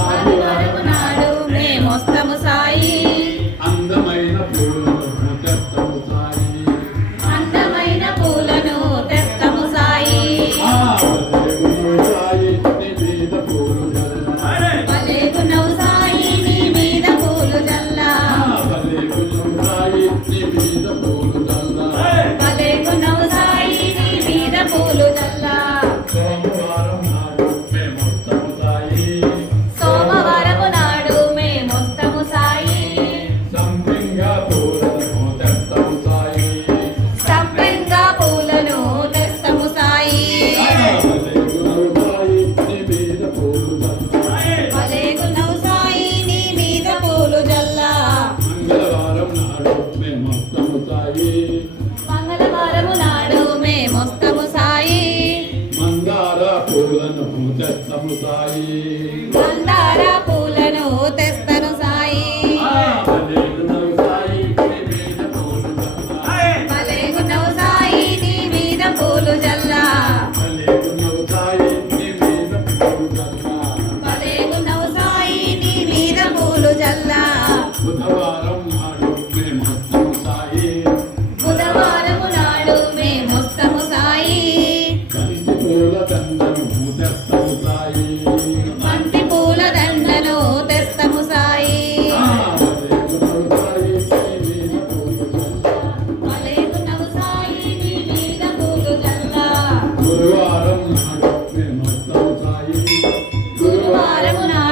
ఆదివారము నాడు మేమొస్తము సాయి అందమైన పూలను తెస్తము సాయి అందమైన పూలను తెస్తము సాయి భలేగున్నావు సాయి నీ మీద పూలు జల్లా భలేగున్నవు సాయి నీ మీద పూలు జల్లా భలేగున్నావు సాయి నీ మీద పూలు జల్లా సోమవారము నాడు మేమొస్తము సాయి సంపెంగా పూలను తెస్తము సాయి సంపెంగా పూలను తెస్తము సాయి భలేగున్నవు సాయి నీ మీద పూలు జల్లా మంగళవారము నాడు మేమొస్తము సాయి మంగళవారము నాడు మేమొస్తము సాయి మందార పూలను తెస్తము సాయి మందార పూలను తెస్తను సాయి భలేగున్నవు సాయి నీ మీద పూలు జల్లా భలేగున్నవు సాయి నీ మీద పూలు జల్లా బుధవారం నాడు మేమొస్తము సాయి బుధవారము నాడు మేమొస్తము సాయి బంతి పూల దండను తెస్తము సాయి బంతి పూల దండను తెస్తము సాయి భలేగున్నవు సాయి నీ మీద పూలు జల్లా గురువారం నాడు మేమొస్తము సాయి గురువారము నాడు